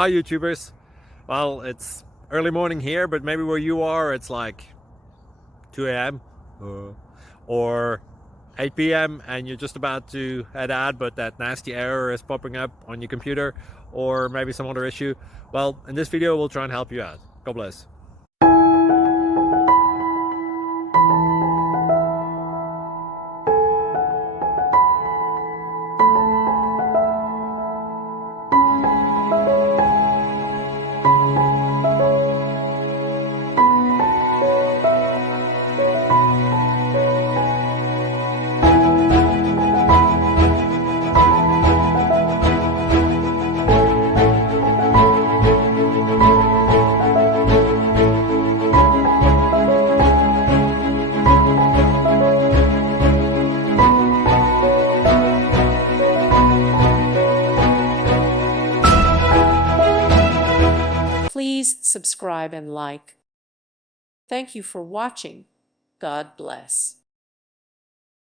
Hi YouTubers. Well, it's early morning here, but maybe where you are it's like 2 a.m. or 8 p.m. and you're just about to head out, but that nasty error is popping up on your computer, or maybe some other issue. Well, in this video we'll try and help you out. God bless. Please subscribe and like. Thank you for watching. God bless.